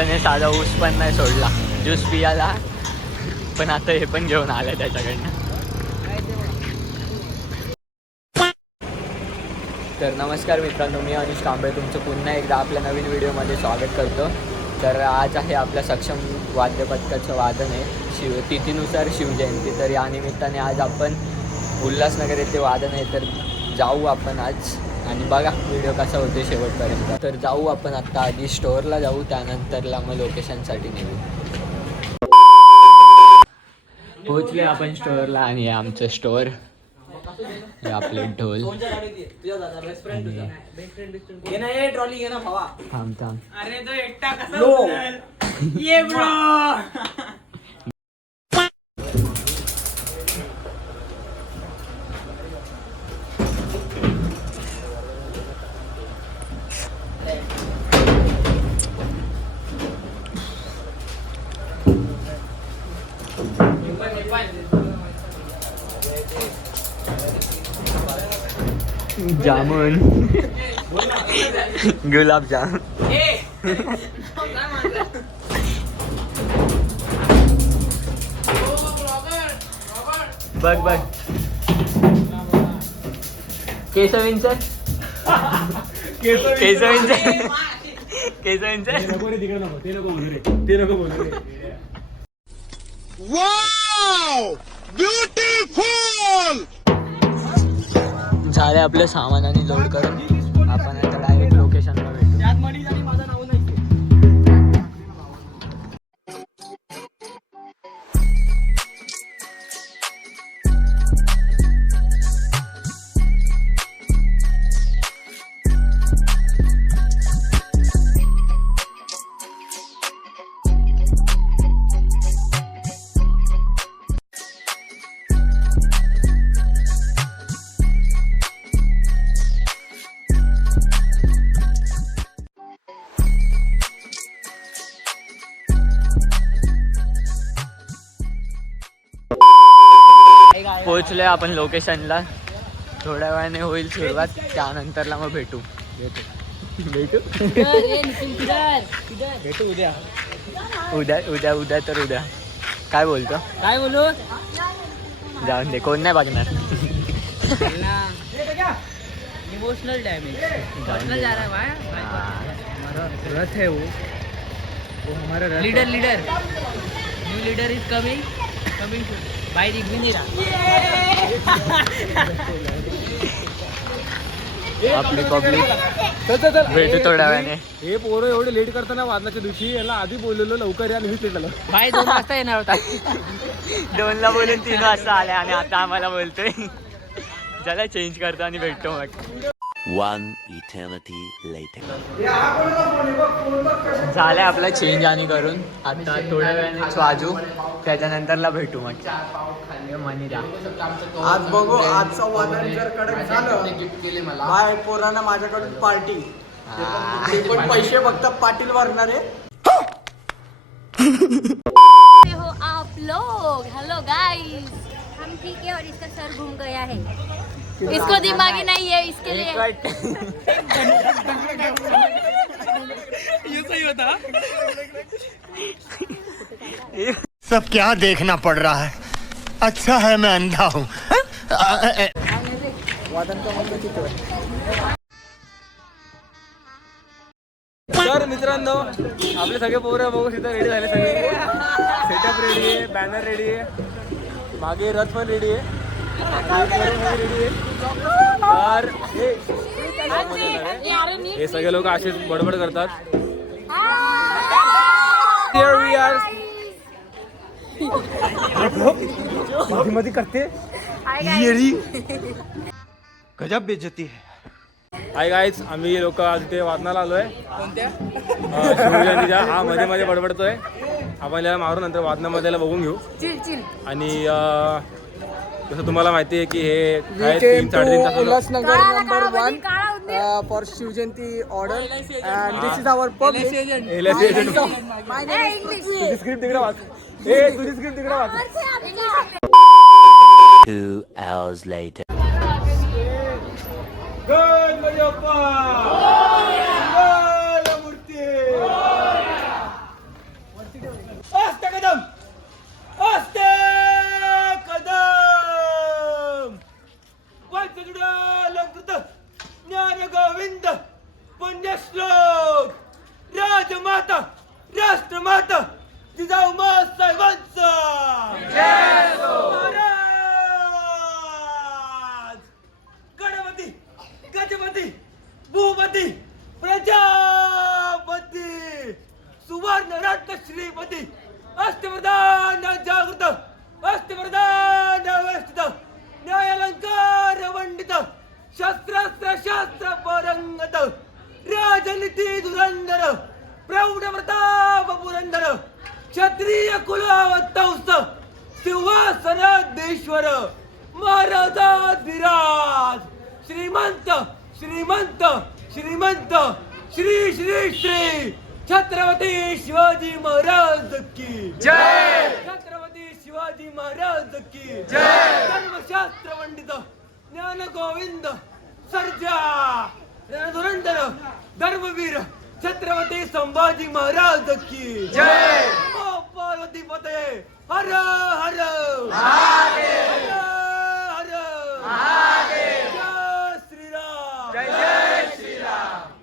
माणसाने साधा ऊस पण नाही सोडला ज्यूस पियाला, पण आता हे पण घेऊन आलं त्याच्याकडनं. तर नमस्कार मित्रांनो, मी अनिश कांबळे तुमचं पुन्हा एकदा आपल्या नवीन व्हिडिओमध्ये स्वागत करतो. तर आज आहे आपल्या सक्षम वाद्यपथकाचं वादन आहे, तिथीनुसार शिवजयंती. तर या निमित्ताने आज आपण उल्हासनगर येथे वादन आहे, तर जाऊ आपण आज आणि बघा व्हिडिओ कसा होतो शेवटपर्यंत. तर जाऊ आपण आत्ता, आधी स्टोअरला जाऊ, त्यानंतरला मग लोकेशनसाठी निघू. पोहोचले आपण स्टोअरला आणि हे आमचं स्टोअर, हे आपले ढोल. थांब थांब. अरे तो एकटा कसा ये ब्रो. जामुन गुलाबजाम. बघ बघ केशविंचं केशविंचं केशविंचं. Wow beautiful. झाले आपलं सामान आणि लोड करून आपण आता डायरेक्ट लोकेशनला भेटू. पोहोचलोय आपण लोकेशनला. थोड्या वेळाने होईल सुरुवात, त्यानंतरला मग भेटू भेटू उद्या उद्या उद्या उद्या तर उद्या काय बोलतो, काय बोलू. जाऊन दे, कोण नाही बघणार. इमोशनल डैमेज जाऊन दे. जा रहा है भाई. हमारा रथ है वो हमारा रथ. Leader new leader is coming by दिख भी नहीं रहा. आपली पब्लिक भेटू थोड्या वेळाने. हे पोरं एवढे लेट करताना वादनाच्या दिवशी याला आधी बोललेलो लवकर या, मीच लेट आलो. भाई 2 वाजता येणार होता. 2ला बोलून 3 वाजता आले आणि आता आम्हाला बोलतोय. चला चेंज करतो आणि भेटतो मग. One eternity later. झालं आपला चेंज आणि करून, आता थोड्या वेळाने वाजू, त्याच्यानंतरला भेटू मग. मनी द्या. आज बघू, आजचं वादन जर कडक झालं बाय पोरांना माझ्याकडून पार्टी. ते पण पैसे फक्त पाटील भरणार आहे. हो आप लोग. हेलो गाइस, हम ठीक है और इसका सर घूम गया है. इसको दिमागी नहीं है, इसके लिए ये सही होता. सब क्या देखना पड़ रहा है. अच्छा है मैं अंधा हूँ. तर मित्रांनो, आपले सगळे पोरं बघू तिथं रेडी झाले, सगळे सेटअप रेडी आहे, बॅनर रेडी आहे, मागे रथ पण रेडी आहे, रेडी आहे. तर हे सगळे लोक असेच बडबड करतात. Here we are. मध्ये करते गजब बेइज्जती है. हाय गाईज, आम्ही लोक आज इथे वादनाला आलोय. शिवजयंतीच्या. हा मध्ये मध्ये बडबडतोय. आपण याला मारून नंतर वादनामध्ये बघून घेऊ. आणि जसं तुम्हाला माहिती आहे की हे 3-3.5 तास Ulhasnagar number 1 for Shivjayanti order and this is our public. तुझी स्क्रिप्ट तिकडे वाच. तुझी स्क्रिप्ट तिकडे वाच. 2 hours later. गणपती बाप्पा. मंगलमूर्ती. जिजाऊ साहेबांचा महाराज गणपती गजपती भूपती प्रजापती सुवर्ण रत्न श्रीपती अष्टप्रधान जागृत अष्टप्रधान वेष्टित न्यायालंकार वंडित शस्त्रास्त्र शास्त्र परंगत राजनीती धुरंधर प्रौढ प्रताप पुरंदर क्षत्रिय कुलावतंस सिंहासनाधीश्वर महाराजाधिराज श्रीमंत श्रीमंत श्रीमंत श्री श्री श्री छत्रपती शिवाजी महाराज की जय छत्रपती शिवाजी महाराज की जय धर्मशास्त्र पंडित ज्ञान गोविंद सर्जा धुरंधर धर्मवीर छत्रपती संभाजी महाराज की जय पार्वती पते हर हर महादेव हर हर जय श्रीराम जय श्रीराम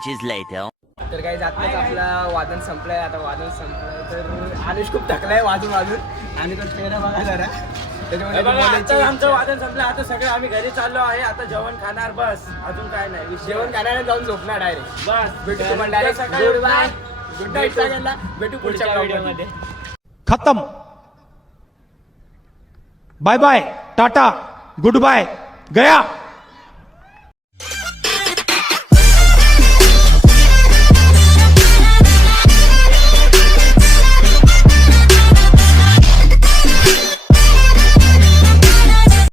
inches later. तर काही जातच आपला वादन संपलंय. आता वादन संपलंय तर अनुष खूप थकलाय वाजून आणि तो चेहरा बघा जरा. त्याच्यामध्ये बोलायची आमचं वादन संपलं. आता सगळं आम्ही घरी चाललो आहे. आता जेवण खाणार बस, अजून काय नाही. जेवण खाण्याला जाऊन झोपणार डायरेक्ट. बस भेटू तुम्हाला direct. Good bye. Good night सगळ्यांना. भेटू पुढच्या व्हिडिओमध्ये. खत्म. बाय बाय, टाटा, गुड बाय, गया.